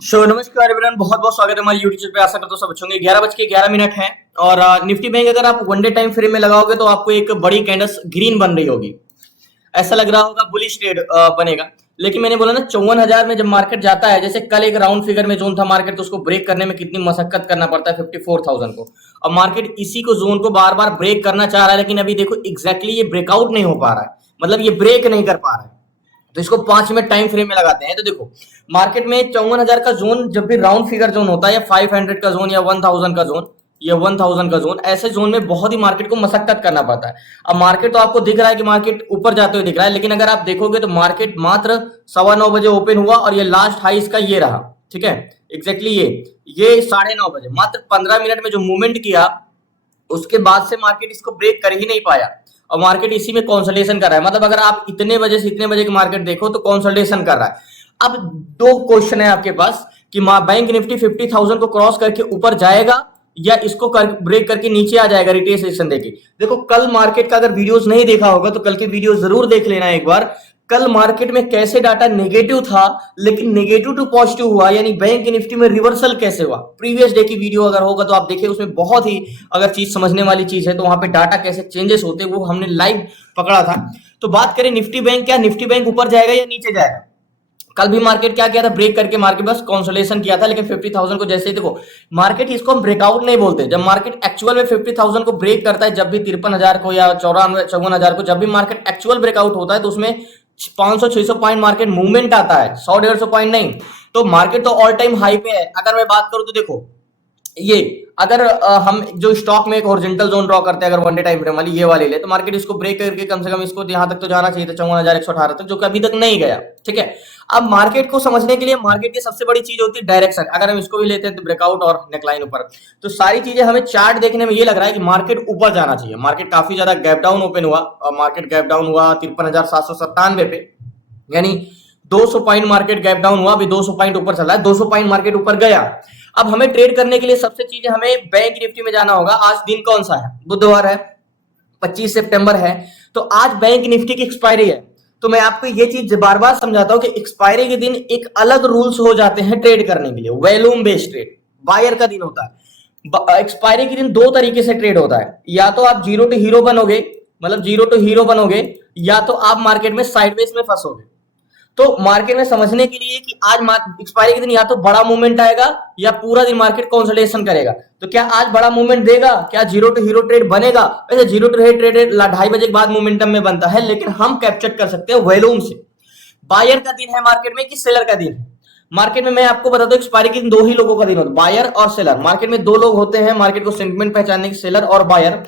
नमस्कार एवरीवन, बहुत बहुत स्वागत है हमारे यूट्यूब चैनल पे। आशा करता हूं सब अच्छे होंगे। 11:11 है और निफ्टी बैंक अगर आप वन डे टाइम फ्रेम में लगाओगे तो आपको एक बड़ी कैंडल्स ग्रीन बन रही होगी। ऐसा लग रहा होगा बुलिश ट्रेड बनेगा। लेकिन मैंने बोला ना 54,000 में जब मार्केट जाता है, जैसे कल एक राउंड फिगर में जोन था मार्केट, तो उसको ब्रेक करने में कितनी मशक्कत करना पड़ता है 54,000 को। अब मार्केट इसी को जोन को बार बार ब्रेक करना चाह रहा है, लेकिन अभी देखो एग्जैक्टली ये ब्रेकआउट नहीं हो पा रहा है, मतलब ये ब्रेक नहीं कर पा रहा है। तो इसको 5 मिनट टाइम फ्रेम में लगाते हैं तो देखो मार्केट में 54,000 का जोन जब भी राउंड फिगर जोन होता है, या 500 का जोन, या 1000 का जोन, या 1000 का जोन, ऐसे जोन में बहुत ही मार्केट को मशक्कत करना पड़ता है। अब मार्केट तो आपको दिख रहा है कि मार्केट ऊपर जाते हुए दिख रहा है, लेकिन अगर आप देखोगे तो मार्केट मात्र 9:15 बजे ओपन हुआ और ये लास्ट हाई इसका ये रहा। ठीक है, एग्जैक्टली ये 9:30 बजे मात्र 15 मिनट में जो मूवमेंट किया, उसके बाद से मार्केट इसको ब्रेक कर ही नहीं पाया और मार्केट इसी में कंसोलिडेशन कर रहा है। मतलब अगर आप इतने बजे से इतने बजे की मार्केट देखो तो कंसोलिडेशन कर रहा है। अब दो क्वेश्चन है आपके पास कि बैंक निफ्टी 50,000 को क्रॉस करके ऊपर जाएगा या इसको ब्रेक करके नीचे आ जाएगा रिट्रेसेशन देके। देखो कल मार्केट का अगर वीडियोस नहीं देखा होगा तो कल के वीडियो जरूर देख लेना एक बार। कल मार्केट में कैसे डाटा नेगेटिव था लेकिन नेगेटिव टू पॉजिटिव हुआ, यानी बैंक निफ्टी में रिवर्सल कैसे हुआ। प्रीवियस डे की वीडियो अगर होगा तो आप देखिए, उसमें बहुत ही अगर चीज समझने वाली चीज है तो वहां पे डाटा कैसे चेंजेस होते हैं वो हमने लाइव पकड़ा था। तो बात करें निफ्टी बैंक, क्या निफ्टी बैंक ऊपर जाएगा या नीचे जाएगा। कल भी मार्केट क्या किया था, ब्रेक करके मार्केट बस कंसोलिडेशन किया था, लेकिन 50,000 को जैसे ही देखो मार्केट, इसको हम ब्रेकआउट नहीं बोलते। जब मार्केट एक्चुअल में 50,000 को ब्रेक करता है, जब भी 53,000 को या 54,000 को, जब भी मार्केट एक्चुअल ब्रेकआउट होता है तो उसमें 500-600 पॉइंट मार्केट मूवमेंट आता है, 100-150 पॉइंट नहीं। तो मार्केट तो ऑल टाइम हाई पे है। अगर मैं बात करूं तो देखो ये अगर हम जो स्टॉक में एक हॉरिजॉन्टल जोन ड्रॉ करते हैं, अगर वन डे टाइम फ्रेम वाली ये वाली ले, तो मार्केट इसको ब्रेक करके कम से कम इसको यहां तक तो जाना चाहिए था 54,118 तक, जो कि अभी तक नहीं गया। ठीक है, अब मार्केट को समझने के लिए मार्केट की सबसे बड़ी चीज होती है डायरेक्शन। अगर हम इसको भी लेते हैं तो ब्रेकआउट और नेकलाइन ऊपर, तो सारी चीजें हमें चार्ट देखने में ये लग रहा है कि मार्केट ऊपर जाना चाहिए। मार्केट काफी ज्यादा गैप डाउन ओपन हुआ और मार्केट गैप डाउन हुआ 53,797 पे, यानी 200 पॉइंट मार्केट गैप डाउन हुआ। अभी 200 पॉइंट ऊपर चल रहा है, 200 पॉइंट मार्केट ऊपर गया। अब हमें ट्रेड करने के लिए सबसे चीजें हमें बैंक निफ्टी में जाना होगा। आज दिन कौन सा है, बुधवार है, 25 सितंबर है। तो आज बैंक निफ्टी की एक्सपायरी है। तो मैं आपको ये चीज बार बार समझाता हूं कि एक्सपायरी के दिन एक अलग रूल्स हो जाते हैं ट्रेड करने के लिए। वॉल्यूम बेस्ड ट्रेड बायर का दिन होता है। एक्सपायरी के दिन दो तरीके से ट्रेड होता है, या तो आप जीरो टू हीरो बनोगे, मतलब जीरो टू हीरो बनोगे, या तो आप मार्केट में साइडवेज में फंसोगे। तो मार्केट में समझने के लिए कि आज एक्सपायरी के दिन या तो बड़ा मूवमेंट आएगा या पूरा दिन मार्केट कंसोलिडेशन करेगा। तो क्या आज बड़ा मूवमेंट देगा, क्या जीरो टू हीरो ट्रेड बनेगा। वैसे जीरो टू हीरो ट्रेड 2:30 बजे के बाद मोमेंटम में बनता है, लेकिन हम कैप्चर कर सकते हैं वॉल्यूम से। बायर का दिन है मार्केट में कि सेलर का दिन है। मार्केट में मैं आपको बता दूं एक्सपायरी के दिन दो ही लोगों का दिन होता है, बायर और सेलर। मार्केट में दो लोग होते हैं मार्केट को सेंटिमेंट पहचानने के, सेलर और बायर।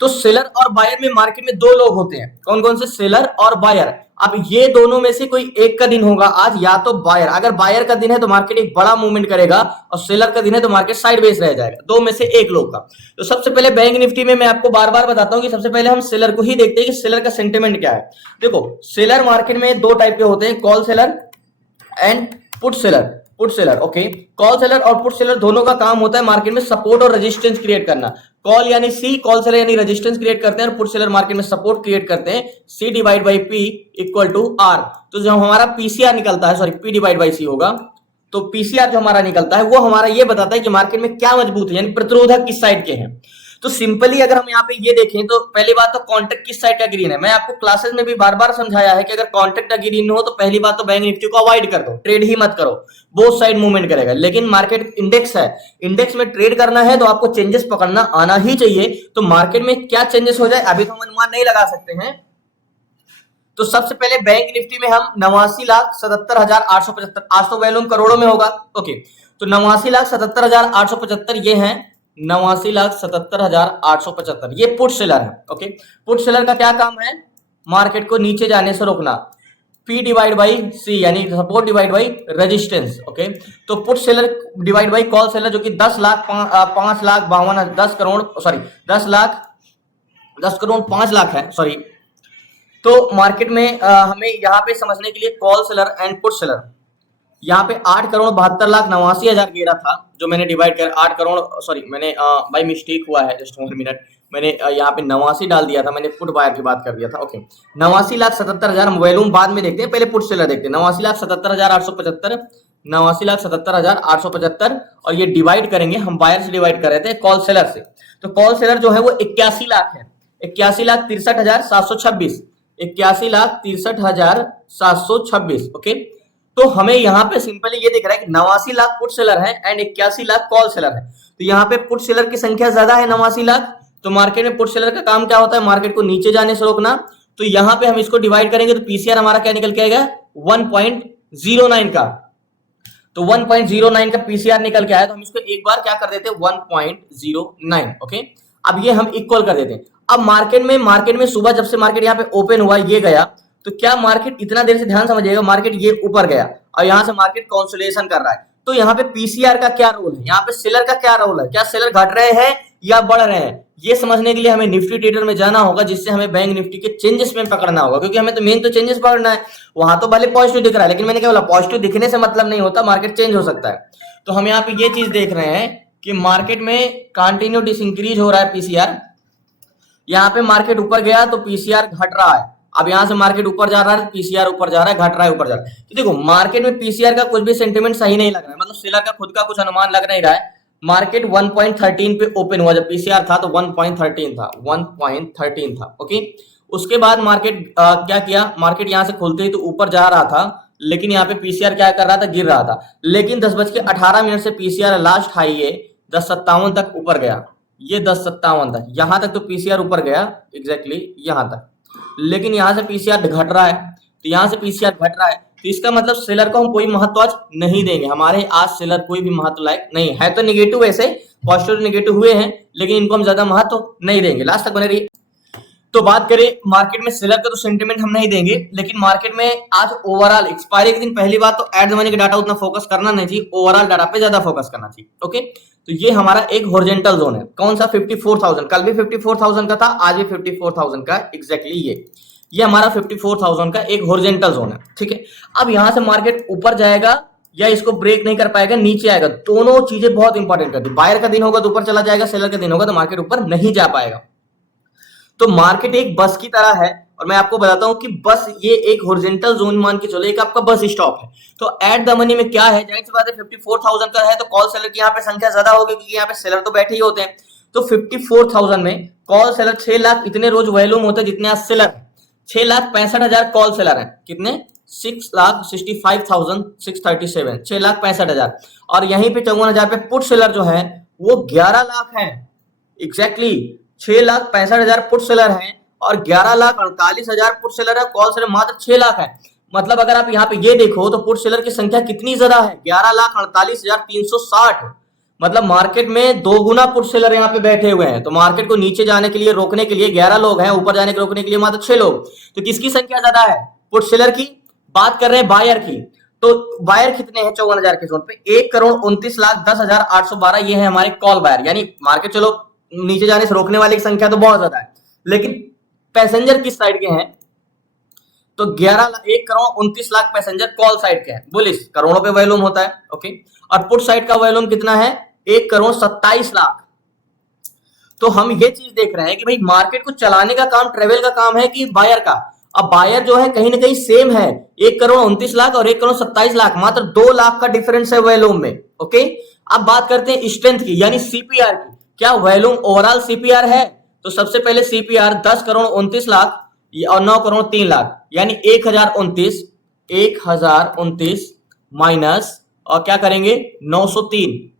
तो सेलर और बायर में मार्केट में दो लोग होते हैं, कौन कौन से, सेलर और बायर। अब ये दोनों में से कोई एक का दिन होगा आज, या तो बायर। अगर बायर का दिन है तो मार्केट एक बड़ा मूवमेंट करेगा और सेलर का दिन है तो मार्केट साइडवेज रह जाएगा, दो में से एक लोग का। तो सबसे पहले बैंक निफ्टी में मैं आपको बार बार बताता हूं कि सबसे पहले हम सेलर को ही देखते हैं कि सेलर का सेंटिमेंट क्या है। देखो सेलर मार्केट में दो टाइप के होते हैं, call seller and put seller. Put seller, okay, call seller और पुट सेलर दोनों का काम होता है मार्केट में सपोर्ट और रेजिस्टेंस क्रिएट करना। कॉल यानी सी, कॉल सेलर यानी रेजिस्टेंस क्रिएट करते हैं, और पुट सेलर मार्केट में सपोर्ट क्रिएट करते हैं। C divide by P equal to R। तो जो हमारा पीसीआर निकलता है, sorry P divide by C होगा, तो पीसीआर जो हमारा निकलता है वो हमारा ये बताता है कि मार्केट में क्या मजबूत है, यानी प्रतिरोधक किस साइड के हैं। तो सिंपली अगर हम यहाँ पे ये देखें तो पहली बात तो कॉन्ट्रैक्ट किस साइड का ग्रीन है। मैं आपको क्लासेस में भी बार बार समझाया है कि अगर कॉन्ट्रैक्ट का ग्रीन हो तो पहली बात तो बैंक निफ्टी को अवॉइड कर दो, ट्रेड ही मत करो, बोथ साइड मूवमेंट करेगा। लेकिन मार्केट इंडेक्स है, इंडेक्स में ट्रेड करना है तो आपको चेंजेस पकड़ना आना ही चाहिए। तो मार्केट में क्या चेंजेस हो जाए अभी तो हम अनुमान नहीं लगा सकते हैं। तो सबसे पहले बैंक निफ्टी में हम 89,77,875, आज तो वॉल्यूम करोड़ों में होगा। ओके, तो 89,77,875 ये है, 89,77,875 ये पुट सेलर है। ओके, पुट सेलर का क्या काम है, मार्केट को नीचे जाने से रोकना। P डिवाइड बाई C यानी support divide by resistance. Okay, तो put seller divide by call seller जो कि 10 करोड़ 5 लाख है, सॉरी। तो मार्केट में हमें यहाँ पे समझने के लिए call seller and put seller, यहाँ पे 8,72,89,000 घेरा था, जो मैंने डिवाइड कर 8 करोड़, सॉरी मैंने बाय मिस्टेक हुआ है, जस्ट 1 मिनट, मैंने यहाँ पे 89 डाल दिया था, मैंने पुट बायर की बात कर दिया था। ओके, 89,77,000 वॉल्यूम बाद में देखते हैं, पहले पुट सेलर देखते हैं। 89,77,875 89,77,875 और ये डिवाइड करेंगे, हम बायर से डिवाइड कर रहे थे कॉल सेलर से, तो कॉल सेलर जो है वो 81 लाख है, 81,63,726, 81,63,726। ओके, तो हमें यहाँ पे सिंपली ये दिख रहा है कि 89 लाख पुट सेलर है एंड 81 लाख कॉल सेलर है। तो यहाँ पे पुट सेलर की संख्या ज्यादा है 89 लाख, तो मार्केट में पुट सेलर का काम क्या होता है, मार्केट को नीचे जाने से रोकना। तो यहाँ पे हम इसको डिवाइड करेंगे तो पीसीआर हमारा क्या निकल के आएगा 1.09 का, तो 1.09 का पीसीआर निकल के आया, तो हम इसको एक बार क्या कर देते हैं 1.09। ओके, अब ये हम इक्वल कर देते हैं। अब मार्केट में सुबह जब से मार्केट यहाँ पे ओपन हुआ ये गया, तो क्या मार्केट इतना देर से ध्यान समझिएगा, मार्केट ये ऊपर गया और यहाँ से मार्केट कंसोलिडेशन कर रहा है, तो यहाँ पे पीसीआर का क्या रोल है, यहाँ पे सेलर का क्या रोल है, क्या सेलर घट रहे हैं या बढ़ रहे हैं, ये समझने के लिए हमें निफ्टी ट्रेडर में जाना होगा, जिससे हमें बैंक निफ्टी के चेंजेस में पकड़ना होगा, क्योंकि हमें तो मेन तो चेंजेस पकड़ना है। वहां तो भले पॉजिटिव दिख रहा है, लेकिन मैंने क्या बोला, पॉजिटिव दिखने से मतलब नहीं होता, मार्केट चेंज हो सकता है। तो हम यहाँ पे ये चीज देख रहे हैं कि मार्केट में कंटिन्यू डिसइंक्रीज हो रहा है पीसीआर, यहाँ पे मार्केट ऊपर गया तो पीसीआर घट रहा है, अब यहाँ से मार्केट ऊपर जा रहा है, पीसीआर ऊपर जा रहा है, घट रहा है, ऊपर जा रहा है। तो देखो मार्केट में पीसीआर का कुछ भी सेंटीमेंट सही नहीं लग रहा है, मतलब सेलर का खुद का कुछ अनुमान लग नहीं रहा है। मार्केट 1.13 पे ओपन हुआ, जब पीसीआर था तो 1.13 था, 1.13 था। ओके, उसके बाद मार्केट क्या किया, मार्केट यहाँ से खुलते ही तो ऊपर जा रहा था, लेकिन यहाँ पे पीसीआर क्या कर रहा था, गिर रहा था। लेकिन 10:18 से पीसीआर लास्ट हाई है 10.57 तक ऊपर गया, ये 10.57 तक, यहां तक तो पीसीआर ऊपर गया एग्जैक्टली यहां तक, लेकिन यहां से पीसीआर घट रहा है, तो यहां से पीसीआर घट रहा है, तो इसका मतलब सेलर को हम कोई महत्व आज नहीं देंगे, हमारे आज सेलर कोई भी महत्व लायक नहीं है। तो नेगेटिव वैसे पॉजिटिव नेगेटिव हुए हैं, लेकिन इनको हम ज्यादा महत्व नहीं देंगे, लास्ट तक बने रहिए। तो बात करें मार्केट में सेलर का तो सेंटीमेंट हम नहीं देंगे, लेकिन मार्केट में आज ओवरऑल एक्सपायरी के दिन पहली बात तो एट द मनी का डाटा उतना फोकस करना नहीं चाहिए, ओवरऑल डाटा पे ज्यादा फोकस करना चाहिए। ओके, तो ये हमारा एक हॉरिजॉन्टल जोन है, कौन सा 54,000, कल भी 54,000 का था, आज भी 54,000 का एग्जैक्टली ये हमारा 54,000 का एक हॉरिजॉन्टल जोन है। ठीक है, अब यहां से मार्केट ऊपर जाएगा या इसको ब्रेक नहीं कर पाएगा, नीचे आएगा, दोनों चीजें बहुत इंपॉर्टेंट करती है। बायर का दिन होगा तो ऊपर चला जाएगा, सेलर का दिन होगा तो मार्केट ऊपर नहीं जा पाएगा। तो मार्केट एक बस की तरह है, और मैं आपको बताता हूं कि बस ये एक हॉरिजॉन्टल जोन मान के चलो, एक आपका बस स्टॉप है। तो एट द मनी में क्या है, जाहिर सी बात है 54,000 का है तो कॉल सेलर की यहाँ पे संख्या ज्यादा होगी, क्योंकि यहाँ पे सेलर तो बैठे ही होते हैं। तो 54,000 में कॉल सेलर 6 लाख इतने रोज वॉल्यूम होते हैं जितने आज सेलर है, 6,65,000 कॉल सेलर है, कितने 6,65,637, 6,65,000, और यहीं पे 54,000 पे पुट सेलर जो है वो 11 लाख है एग्जैक्टली, 6,65,000 पुट सेलर हैं और 11,48,000 पुट सेलर है, कॉल सेलर मात्र 6 लाख है। मतलब अगर आप यहाँ पे ये देखो तो पुट सेलर की संख्या कितनी ज्यादा है, 11,48,360, मतलब मार्केट में 2 गुना पुट सेलर यहाँ पे बैठे हुए हैं। तो मार्केट को नीचे जाने के लिए रोकने के लिए 11 लोग हैं, ऊपर जाने के रोकने के लिए मात्र 6 लोग। तो किसकी संख्या ज्यादा है, पुट सेलर की। बात कर रहे हैं बायर की, तो बायर कितने हैं 54,000 के जोन पे, 1,29,10,812 ये है हमारे कॉल बायर, यानी मार्केट चलो नीचे जाने से रोकने वाले की संख्या तो बहुत ज्यादा है, लेकिन पैसेंजर किस साइड के हैं, तो 1,29,00,000 पैसेंजर कॉल साइड के हैं, बुलिश करोड़ों पे वॉल्यूम होता है। ओके, और पुट साइड का वॉल्यूम कितना है 1,27,00,000। तो हम ये चीज देख रहे हैं कि भाई मार्केट को चलाने का काम ट्रेवल का काम है कि बायर का। अब बायर जो है कहीं ना कहीं सेम है, 1,29,00,000 और 1,27,00,000, मात्र 2 लाख का डिफरेंस है वॉल्यूम में। ओके, अब बात करते हैं स्ट्रेंथ की, यानी सीपीआर की, क्या वॉल्यूम ओवरऑल सीपीआर है, तो सबसे पहले सीपीआर 10,29,00,000 और 9,03,00,000, यानी 1,029 माइनस और क्या करेंगे 903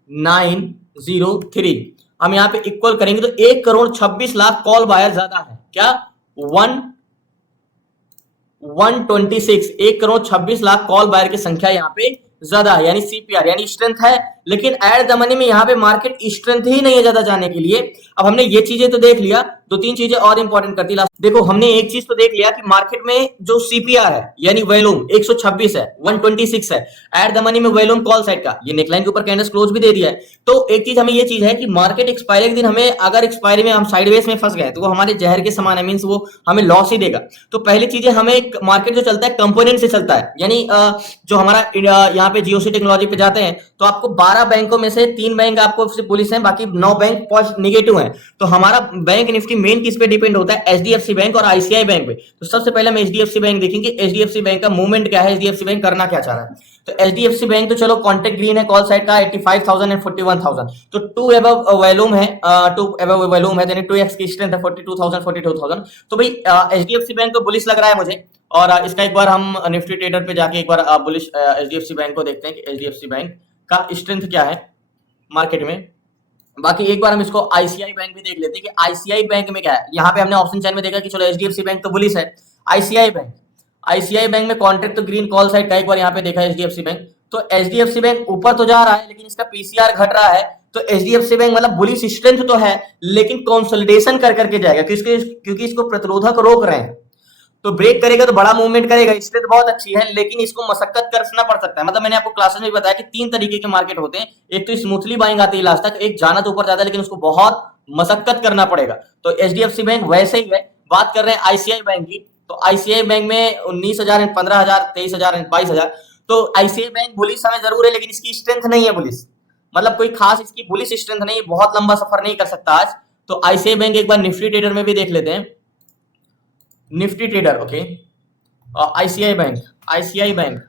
हम यहाँ पे इक्वल करेंगे तो 1,26,00,000 कॉल बायर ज्यादा है, क्या 126 1,26,00,000 कॉल बायर की संख्या यहाँ पे ज्यादा है, यानी सीपीआर यानी स्ट्रेंथ है। लेकिन एट द मनी में यहाँ पे मार्केट स्ट्रेंथ ही नहीं है ज्यादा जाने के लिए। अब हमने ये चीजें तो देख लिया, 2-3 चीजें और इंपॉर्टेंट करती है। देखो हमने एक चीज तो देख लिया कि मार्केट में जो सीपीआर है यानी वॉल्यूम 126 है, 126 है एट द मनी में वॉल्यूम कॉल साइड का, ये नेकलाइन के ऊपर कैंडल्स क्लोज भी दे दिया है। तो एक चीज हमें ये चीज है कि मार्केट एक्सपायरी के दिन हमें अगर एक्सपायरी में हम साइडवेज में फंस गए तो वो हमारे जहर के समान है, मींस वो हमें लॉस ही देगा। तो पहली चीजें हमें मार्केट जो चलता है कंपोनेंट से चलता है, यानी जो हमारा यहाँ पे जीओसी टेक्नोलॉजी पे जाते हैं तो आपको 12 बैंकों में से 3 बैंक आपको पुलिस हैं, बाकी 9 बैंक नेगेटिव हैं। तो हमारा बैंक निफ्टी मेन किस पे डिपेंड होता है, एचडीएफसी बैंक और आईसीआई बैंक पे। तो सबसे पहले हम एचडीएफसी बैंक देखेंगे, एचडीएफसी बैंक का मूवमेंट क्या है, एचडीएफसी बैंक करना क्या चाह रहा है। तो एचडीएफसी बैंक तो चलो कॉन्टेक्ट ग्रीन है, कॉल साइड का 85,000 एंड 41,000, तो टू एबव वॉल्यूम है, टू एबव वॉल्यूम है, यानी 2x की स्ट्रेंथ है, 42,000। तो भाई एचडीएफसी बैंक तो बुलिश लग रहा है मुझे। और इसका एक बार हम निफ्टी ट्रेडर पे जाके एक बार बुलिश एचडीएफसी बैंक को देखते हैं कि एचडीएफसी बैंक का स्ट्रेंथ क्या है मार्केट में। बाकी एक बार हम इसको आईसीआई बैंक भी देख लेते हैं कि आईसीआई बैंक में क्या है। यहाँ पे हमने ऑप्शन चैन में देखा कि चलो एचडीएफसी बैंक तो बुलिश है, आईसीआई बैंक में कॉन्ट्रैक्ट तो ग्रीन, कॉल साइड का एक बार यहाँ पे देखा एचडीएफसी बैंक। तो एचडीएफसी बैंक ऊपर तो जा रहा है लेकिन इसका पीसीआर घट रहा है, तो एचडीएफसी बैंक मतलब बुलिश स्ट्रेंथ तो है लेकिन कंसोलिडेशन कर करके जाएगा, क्योंकि इसको प्रतिरोधक रोक रहे हैं। तो ब्रेक करेगा तो बड़ा मूवमेंट करेगा, स्ट्रेंथ बहुत अच्छी है लेकिन इसको मशक्कत करना पड़ सकता है। मतलब मैंने आपको क्लासेस में बताया कि 3 तरीके के मार्केट होते हैं, एक तो स्मूथली बाइंग आती है लास्ट तक, एक जाना तो ऊपर जाता है लेकिन उसको बहुत मशक्कत करना पड़ेगा। तो एचडीएफसी बैंक वैसे ही है। बात कर रहे हैं आईसीआई बैंक की, तो आईसीआई बैंक में 19,000, 15,000, 23,000, 22,000। तो आईसीआई बैंक बुलिश हमें जरूर है लेकिन इसकी स्ट्रेंथ नहीं है बुलिश, मतलब कोई खास इसकी बुलिश स्ट्रेंथ नहीं है, बहुत लंबा सफर नहीं कर सकता आज। तो आईसीआई बैंक एक बार निफ्टी ट्रेडर में भी देख लेते हैं, Nifty trader, okay. ICI bank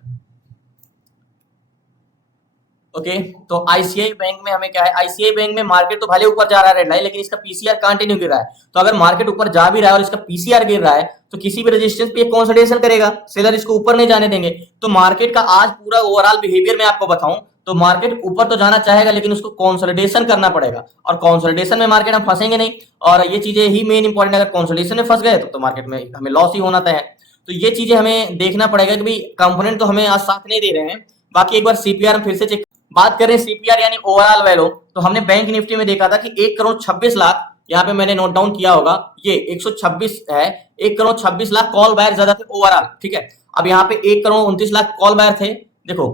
okay. तो आईसीआई बैंक में हमें क्या है, आईसीआई बैंक में मार्केट तो भले ऊपर जा रहा है रेड लाइन, लेकिन इसका पीसीआर कंटिन्यू गिर रहा है। तो अगर मार्केट ऊपर जा भी रहा है और इसका पीसीआर गिर रहा है तो किसी भी रेजिस्टेंस पे कंसोलिडेशन करेगा, सेलर इसको ऊपर नहीं जाने देंगे। तो मार्केट का आज पूरा ओवरऑल बिहेवियर मैं आपको बताऊं तो मार्केट ऊपर तो जाना चाहेगा लेकिन उसको कंसोलिडेशन करना पड़ेगा, और कंसोलिडेशन में मार्केट हम फंसेंगे नहीं। और ये चीजें ही मेन इंपॉर्टेंट, अगर कंसोलिडेशन में फंस गए तो मार्केट में हमें लॉस ही होना तय है। तो ये चीजें हमें देखना पड़ेगा कि भाई कंपोनेंट तो हमें आज साथ नहीं दे रहे हैं। बाकी एक बार सीपीआर में फिर से चेक बात करें, सीपीआर यानी ओवरऑल वैल्यू, तो हमने बैंक निफ्टी में देखा था कि 1,26,00,000, यहाँ पे मैंने नोट डाउन किया होगा, ये 126 है, 1,26,00,000 कॉल बायर ज्यादा थे ओवरऑल, ठीक है। अब यहाँ पे 1,29,00,000 कॉल बायर थे, देखो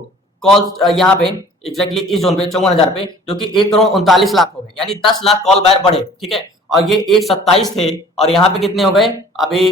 कॉल यहाँ पे एग्जैक्टली इस जोन पे 54,000 पे, जो कि 1,39,00,000 हो गए, यानी 10 लाख कॉल बायर बढ़े, ठीक है। और ये 1,27 थे और यहाँ पे कितने हो गए अभी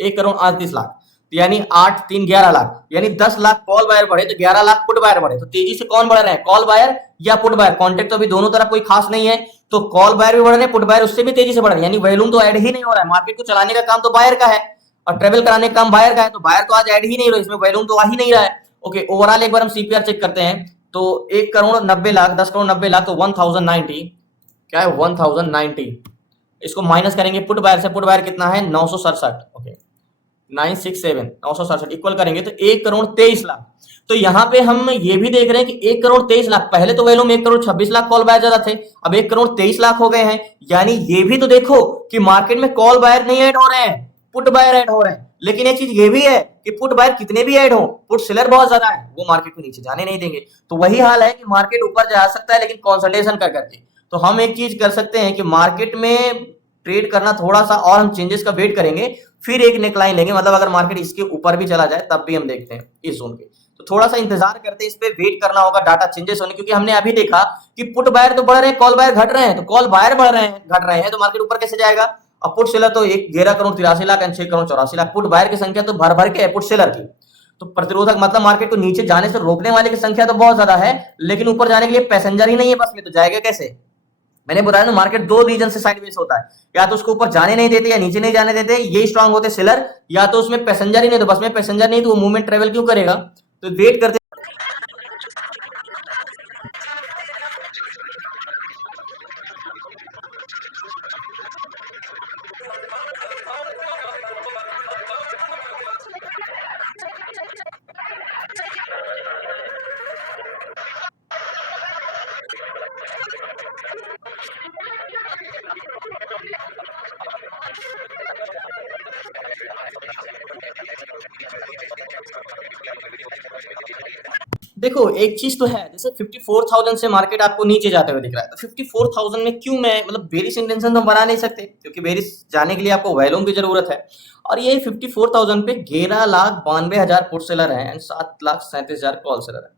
1,38,00,000, यानी 8 3 11 लाख, यानी 10 लाख कॉल बायर बढ़े तो 11 लाख पुट बायर बढ़े। तो तेजी से कौन बढ़ रहे हैं, कॉल बायर या पुट बायर? कॉन्ट्रैक्ट तो अभी दोनों तरफ कोई खास नहीं है, तो कॉल बायर भी बढ़ रहे हैं, पुट बायर उससे भी तेजी से बढ़ रहे हैं, यानी वॉल्यूम तो ऐड ही नहीं हो रहा है। मार्केट को चलाने का काम तो बायर का है और ट्रेवल कराने का काम बायर का है, तो बायर तो आज ऐड ही नहीं हो रहा है, इसमें वॉल्यूम तो आ ही नहीं रहा है। ओके, ओवरऑल एक बार हम सीपीआर चेक करते हैं तो 1,90,00,000, 10,90,00,000 तो 1,090, क्या है 1,090, इसको माइनस करेंगे पुट बायर से, पुट बायर कितना है 967, ओके 967 967 इक्वल करेंगे तो 1,23,00,000। तो यहाँ पे हम ये भी देख रहे हैं कि 1,23,00,000, पहले तो वैल्यूम 1,26,00,000 कॉल बायर ज्यादा थे, अब 1,23,00,000 हो गए हैं। यानी ये भी तो देखो कि मार्केट में कॉल बायर नहीं ऐड हो रहे हैं, पुट बायर ऐड हो रहे हैं। लेकिन एक चीज ये भी है कि पुट बायर कितने भी ऐड हो, पुट सेलर बहुत ज्यादा है, वो मार्केट को नीचे जाने नहीं देंगे। तो वही हाल है कि मार्केट ऊपर जा सकता है लेकिन कंसल्टेशन कर करके। तो हम एक चीज कर सकते हैं कि मार्केट में ट्रेड करना थोड़ा सा और हम चेंजेस का वेट करेंगे, फिर एक नेकलाइन लेंगे, मतलब अगर मार्केट इसके ऊपर भी चला जाए तब भी हम देखते हैं इस जोन के। तो थोड़ा सा इंतजार करते हैं, इस पे वेट करना होगा डाटा चेंजेस होने, क्योंकि हमने अभी देखा कि पुट बायर तो बढ़ रहे हैं, कॉल बायर घट रहे हैं। तो कॉल बायर बढ़ रहे हैं, घट रहे हैं, तो मार्केट ऊपर कैसे जाएगा? और पुट सेलर तो 11,83,00,000 एंड 6,84,00,000, पुट बायर की संख्या तो भर भर के है पुट सेलर की। तो प्रतिरोधक मतलब मार्केट को नीचे जाने से रोकने वाले की संख्या तो बहुत ज्यादा है, लेकिन ऊपर जाने के लिए पैसेंजर ही नहीं है बस में, तो जाएगा कैसे? मैंने बताया ना, मार्केट दो रीजन से साइडवेज होता है, या तो उसको ऊपर जाने नहीं देते या नीचे नहीं जाने देते, ये स्ट्रांग होते सेलर, या तो उसमें पैसेंजर ही नहीं, तो बस में पैसेंजर नहीं तो वो मूवमेंट ट्रेवल क्यों करेगा? तो वेट करते। देखो एक चीज तो है, जैसे 54,000 से मार्केट आपको नीचे जाते हुए दिख रहा है, तो 54,000 में क्यों मैं मतलब बेरिश इंटेंशन तो बना नहीं सकते, क्योंकि बेरिश जाने के लिए आपको वैल्यूम की जरूरत है। और ये 54,000 पे 11,92,000 पुट सेलर है एंड 7,37,000 कॉल सेलर है।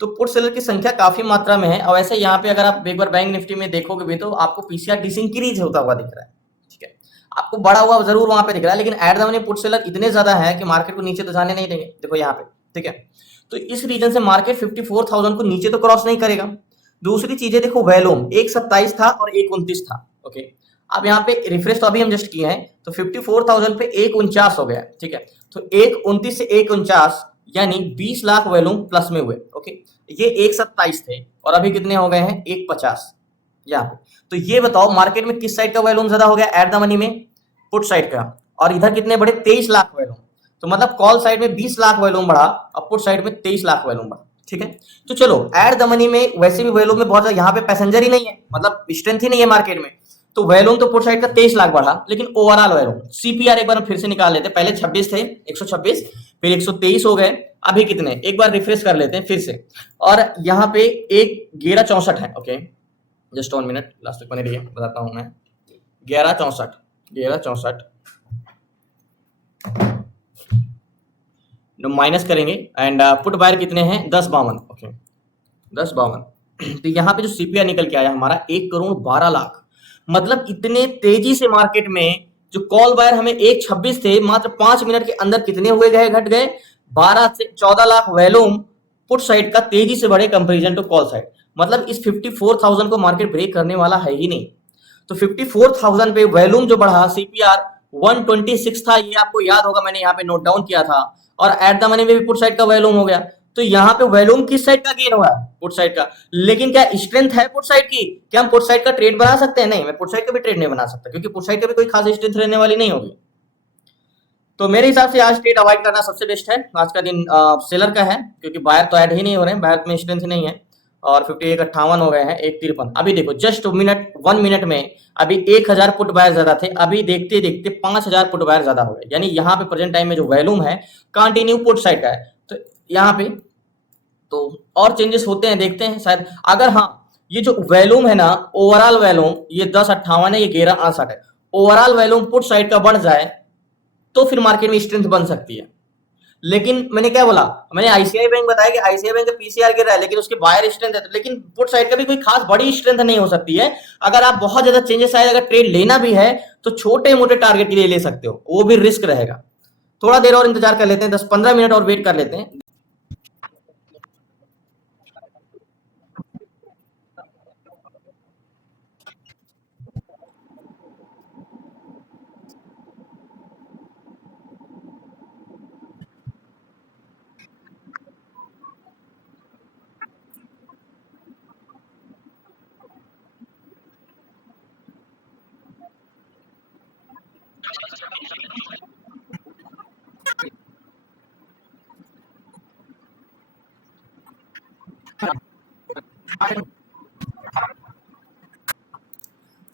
तो पुट सेलर की संख्या काफी मात्रा में है। और वैसे यहाँ पे अगर आप एक बार बैंक निफ्टी में देखोगे भी तो आपको पीसीआर डिसइंक्रीज होता हुआ दिख रहा है, ठीक है, आपको बढ़ा हुआ जरूर वहां पे दिख रहा है, लेकिन at the money put seller इतने ज्यादा है कि मार्केट को नीचे तो जाने नहीं देंगे, देखो यहाँ पे, ठीक है। तो इस रीजन से मार्केट 54,000 को नीचे तो क्रॉस नहीं करेगा। दूसरी चीजें देखो, वैल्यूम 1,27 था और 1,29 था, ओके। अब यहाँ पे रिफ्रेश तो अभी हम जस्ट किए हैं, तो 54,000 पे 1,49 हो गया, ठीक है। तो 1,29 से 1,49 यानी 20 लाख वॉल्यूम प्लस में हुए। ओके, ये 127 थे और अभी कितने हो गए हैं 150 यहाँ पे। तो ये बताओ मार्केट में किस साइड का वॉल्यूम ज्यादा हो गया एट द मनी में, पुट साइड का, और इधर कितने बढ़े 23 लाख वॉल्यूम। तो मतलब कॉल साइड में 20 लाख वॉल्यूम बढ़ा और पुट साइड में 23 लाख वॉल्यूम बढ़ा। ठीक है, तो चलो एट द मनी में वैसे भी वॉल्यूम में बहुत ज्यादा, यहाँ पे पैसेंजर ही नहीं है, मतलब स्ट्रेंथ ही नहीं है मार्केट में, तो वॉल्यूम तो पुट साइड का 23 लाख बढ़ा, लेकिन ओवरऑल वॉल्यूम सीपीआर एक बार फिर से निकाल लेते हैं। पहले 26 थे 126, फिर 123 हो गए, अभी कितने, एक बार रिफ्रेश कर लेते हैं फिर से। और यहाँ पे एक 1164 है। ओके, जस्ट 1 मिनट, लास्ट तक बने रहिए, बताता हूं मैं। 1164 माइनस करेंगे एंड पुट बायर कितने हैं 1052। ओके, 1052। तो यहाँ पे जो सीपीआर निकल के आया हमारा 1,12,00,000। मतलब इतने तेजी से मार्केट में जो कॉल बायर हमें 1,26 थे, मात्र 5 मिनट के अंदर कितने हुए गए, घट गए 12 से 14 लाख वॉल्यूम पुट साइड का तेजी से बढ़े कंपेरिजन टू कॉल साइड। मतलब इस 54,000 को मार्केट ब्रेक करने वाला है ही नहीं। तो 54,000 पे वॉल्यूम जो बढ़ा, सीपीआर 126 था, ये आपको याद होगा, मैंने यहाँ पे नोट डाउन किया था। और एट द मनी में भी पुट साइड का वॉल्यूम हो गया। तो यहाँ पे वॉल्यूम किस साइड का गेन हुआ है, पुट साइड का। लेकिन क्या स्ट्रेंथ है पुट साइड की, क्या हम पुट साइड का ट्रेड बना सकते हैं? नहीं, मैं पुट साइड का भी ट्रेड नहीं बना सकता, क्योंकि पुट साइड का भी कोई खास स्ट्रेंथ रहने वाली नहीं होगी। तो मेरे हिसाब से आज ट्रेड अवॉइड करना सबसे बेस्ट है। आज का दिन सेलर का है, क्योंकि बायर तो ऐड ही नहीं हो रहे हैं, बायर में स्ट्रेंथ नहीं है। और 51 हो गए हैं, 153। अभी देखो जस्ट 1 मिनट में अभी 1000 पुट बायर ज्यादा थे, अभी देखते देखते 5000 पुट बायर ज्यादा हो गए। यानी यहाँ पे प्रेजेंट टाइम में जो वॉल्यूम है कंटिन्यू पुट साइड का है। तो यहाँ पे तो और चेंजेस होते हैं, देखते हैं शायद। अगर हाँ, ये जो वॉल्यूम है ना, ओवरऑल वॉल्यूम ये 1058 है, ये 1168 है, ओवरऑल वॉल्यूम पुट साइड का बढ़ जाए तो फिर मार्केट में स्ट्रेंथ बन सकती है। लेकिन मैंने क्या बोला, मैंने आईसीआई बैंक बताया कि आईसीआई बैंक का पीसीआर गिर रहा है, लेकिन उसके बायर स्ट्रेंथ है। लेकिन पुट साइड का भी कोई खास बड़ी स्ट्रेंथ नहीं हो सकती है। अगर आप बहुत ज्यादा चेंजेस आए, अगर ट्रेड लेना भी है तो छोटे मोटे टारगेट के लिए ले सकते हो, वो भी रिस्क रहेगा। थोड़ा देर और इंतजार कर लेते हैं, 10-15 मिनट और वेट कर लेते हैं।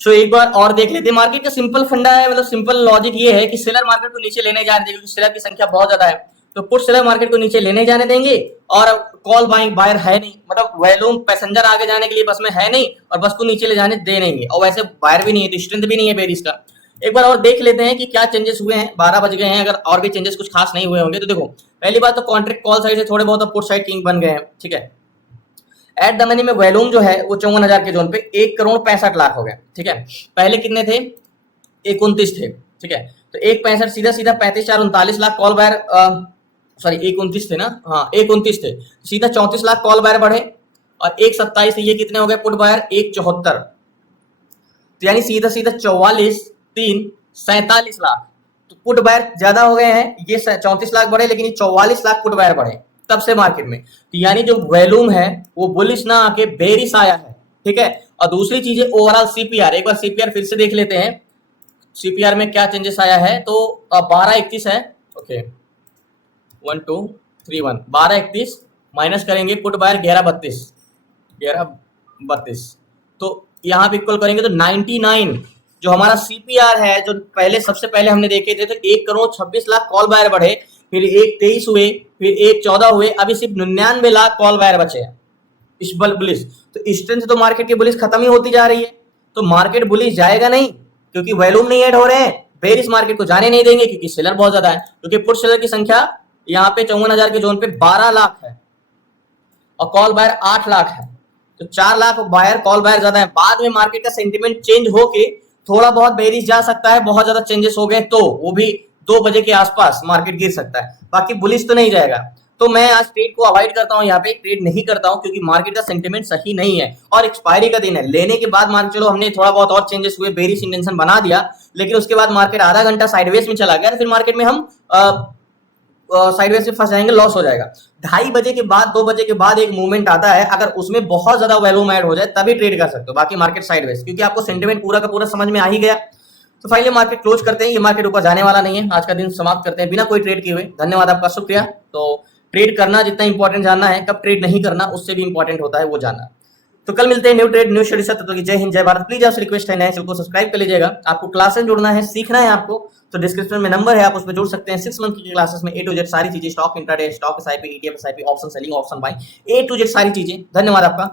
सो एक बार और देख लेते हैं। मार्केट का सिंपल फंडा है, मतलब सिंपल लॉजिक ये है कि सेलर मार्केट को नीचे लेने जाने देंगे, क्योंकि सेलर की संख्या बहुत ज्यादा है। तो पुट सेलर मार्केट को नीचे लेने जाने देंगे, और कॉल बाइंग बायर है नहीं, मतलब वॉल्यूम पैसेंजर आगे जाने के लिए बस में है नहीं, और बस को नीचे ले जाने दे नहीं है। और वैसे बायर भी नहीं है, तो स्ट्रेंथ भी नहीं है बेरिस का। एक बार और देख लेते हैं कि क्या चेंजेस हुए हैं। 12 बज गए हैं, अगर और भी चेंजेस कुछ खास नहीं हुए होंगे तो देखो, पहली बात तो कॉन्ट्रैक्ट कॉल साइड से थोड़े बहुत पुट साइड किंग बन गए हैं। ठीक है, एट द मनी में वॉल्यूम जो है वो 54,000 के जोन पे 1,65,00,000 हो गए। ठीक है, पहले कितने थे 29 थे। ठीक है, तो 1,65 सीधा सीधा 35,439 लाख कॉल बायर, सॉरी 129 थे ना, हाँ 129 थे, सीधा 34 लाख कॉल बायर बढ़े, और 1,27 थे, ये कितने हो गए पुट बायर 1,74। तो यानी सीधा सीधा 44,3,47 लाख तो पुट बायर ज्यादा हो गए हैं। ये 34 लाख बढ़े, लेकिन ये 44 लाख पुट बायर बढ़े तब से मार्केट में। तो यानी जो वॉल्यूम है वो बुलिश ना आके बेरिश आया है। ठीक है, और दूसरी चीज है ओवरऑल सीपीआर। एक बार सीपीआर फिर से देख लेते हैं, सीपीआर में क्या चेंजेस आया है। तो 1231 है। ओके, 1231 1231 माइनस करेंगे पुट बायर 1132 तो यहाँ पे इक्वल करेंगे तो 99 जो हमारा सीपीआर है, जो पहले सबसे पहले हमने देखे थे, तो 1,26,00,000 कॉल बायर बढ़े, फिर 1,23 हुए, फिर 1,14 हुए, अभी सिर्फ 99 लाख कॉल बायर बचे हैं। इस बुलिश तो स्ट्रेंथ तो मार्केट की बुलिश खत्म ही होती जा रही है। तो मार्केट बुलिश जाएगा नहीं, क्योंकि वॉल्यूम नहीं ऐड हो रहे हैं। बेरिश मार्केट को जाने नहीं देंगे, क्योंकि सेलर बहुत ज्यादा है। क्योंकि पुट सेलर की संख्या यहाँ पे 54,000 के जोन पे 12 लाख है, और कॉल बायर 8 लाख है। तो 4 लाख बायर कॉल बायर ज्यादा है। बाद में मार्केट का सेंटीमेंट चेंज होके थोड़ा बहुत बेरिश जा सकता है, बहुत ज्यादा चेंजेस हो गए तो वो भी 2 बजे के आसपास मार्केट गिर सकता है, बाकी बुलिश तो नहीं जाएगा। तो मैं आज ट्रेड को अवॉइड करता हूं, यहाँ पे ट्रेड नहीं करता हूं, क्योंकि मार्केट का सेंटीमेंट सही नहीं है और एक्सपायरी का दिन है। लेने के बाद मार्केट, चलो हमने थोड़ा बहुत और चेंजेस हुए, बेरिश इंटेंशन बना दिया, लेकिन उसके बाद मार्केट आधा घंटा साइडवेज में चला गया, तो फिर मार्केट में हम साइडवेज से फंस जाएंगे, लॉस हो जाएगा। 2:30 बजे के बाद 2 बजे के बाद एक मूवमेंट आता है, अगर उसमें बहुत ज्यादा वॉल्यूम ऐड हो जाए तभी ट्रेड कर सकते हो, बाकी मार्केट साइडवेज, क्योंकि आपको सेंटिमेंट पूरा का पूरा समझ में आ ही गया। तो फाइनली मार्केट क्लोज करते हैं, ये मार्केट ऊपर जाने वाला नहीं है, आज का दिन समाप्त करते हैं बिना कोई ट्रेड किए हुए। धन्यवाद आपका, शुक्रिया। तो ट्रेड करना जितना इंपॉर्टेंट जानना है, कब ट्रेड नहीं करना उससे भी इंपॉर्टेंट होता है वो जानना। तो कल मिलते हैं न्यू ट्रेड न्यू शेड्यूल से, तब तक जय हिंद जय भारत। प्लीज आपसे रिक्वेस्ट है, नए चैनल को सब्सक्राइब कर लीजिएगा। आपको क्लासेस जुड़ना है, सीखना है आपको, तो डिस्क्रिप्शन में नंबर है, आप उस पर जुड़ सकते हैं। 6 मंथ की क्लासेस में A to Z सारी चीजें, stock intraday, stock SIP, ETF SIP, option selling, option buying, A to Z सारी चीजें। धन्यवाद आपका।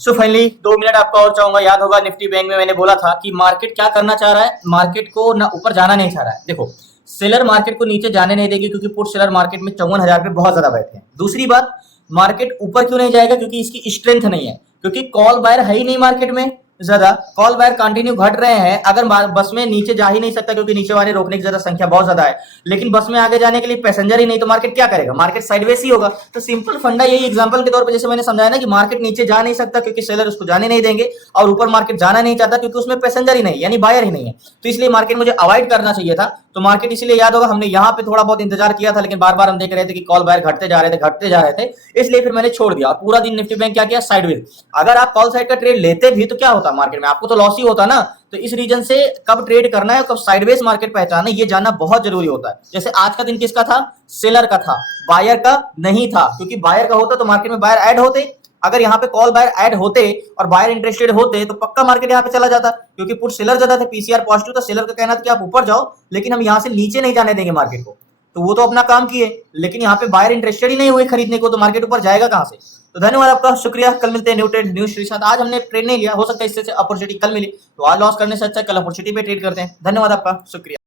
सो फाइनली 2 मिनट आपका और चाहूंगा, याद होगा निफ्टी बैंक में मैंने बोला था कि मार्केट क्या करना चाह रहा है, मार्केट को ना ऊपर जाना नहीं चाह रहा है। देखो, सेलर मार्केट को नीचे जाने नहीं देगी, क्योंकि पुट सेलर मार्केट में 54,000 पे बहुत ज्यादा बैठे हैं। दूसरी बात, मार्केट ऊपर क्यों नहीं जाएगा, क्योंकि इसकी स्ट्रेंथ नहीं है, क्योंकि कॉल बायर है ही नहीं मार्केट में ज्यादा, कॉल बायर कंटिन्यू घट रहे हैं। अगर बस में नीचे जा ही नहीं सकता, क्योंकि नीचे वाले रोकने की ज्यादा संख्या बहुत ज्यादा है, लेकिन बस में आगे जाने के लिए पैसेंजर ही नहीं, तो मार्केट क्या करेगा, मार्केट साइडवेज ही होगा। तो सिंपल फंडा यही एग्जांपल के तौर पे जैसे मैंने समझाया ना कि मार्केट नीचे जा नहीं सकता क्योंकि सेलर उसको जाने नहीं देंगे, और ऊपर मार्केट जाना नहीं चाहता क्योंकि उसमें पैसेंजर ही नहीं, यानी बायर ही नहीं है। तो इसलिए मार्केट मुझे अवॉइड करना चाहिए था। तो मार्केट इसलिए, याद होगा, हमने यहाँ पे थोड़ा बहुत इंतजार किया था, लेकिन बार बार हम देख रहे थे कि कॉल बायर घटते जा रहे थे, इसलिए फिर मैंने छोड़ दिया। और पूरा दिन निफ्टी बैंक क्या किया, साइडवेज। अगर आप कॉल साइड का ट्रेड लेते भी तो क्या होता मार्केट में, आपको तो लॉस ही होता ना। तो इस रीजन से कब ट्रेड करना है, कब साइडवेज मार्केट पहचाना, ये जानना बहुत जरूरी होता है। जैसे आज का दिन किसका था, सेलर का था, बायर का नहीं था, क्योंकि बायर का होता तो मार्केट में बायर ऐड होते। अगर यहाँ पे कॉल बायर ऐड होते और बायर इंटरेस्टेड होते तो पक्का मार्केट यहाँ पे चला जाता, क्योंकि पुट सेलर ज्यादा थे, पीसीआर पॉजिटिव था, सेलर का कहना था कि आप ऊपर जाओ, लेकिन हम यहाँ से नीचे नहीं जाने देंगे मार्केट को। तो वो तो अपना काम किए, लेकिन यहाँ पे बायर इंटरेस्टेड ही नहीं हुए खरीदने को, तो मार्केट ऊपर जाएगा कहां से। तो धन्यवाद आपका, शुक्रिया। कल मिलते हैं न्यू ट्रेड न्यू के साथ। आज हमने ट्रेड नहीं लिया, हो सकता है इससे अपॉर्चुनिटी कल मिली, तो आज लॉस करने से अच्छा कल अपॉर्चुनिटी पे ट्रेड करते हैं। धन्यवाद आपका, शुक्रिया।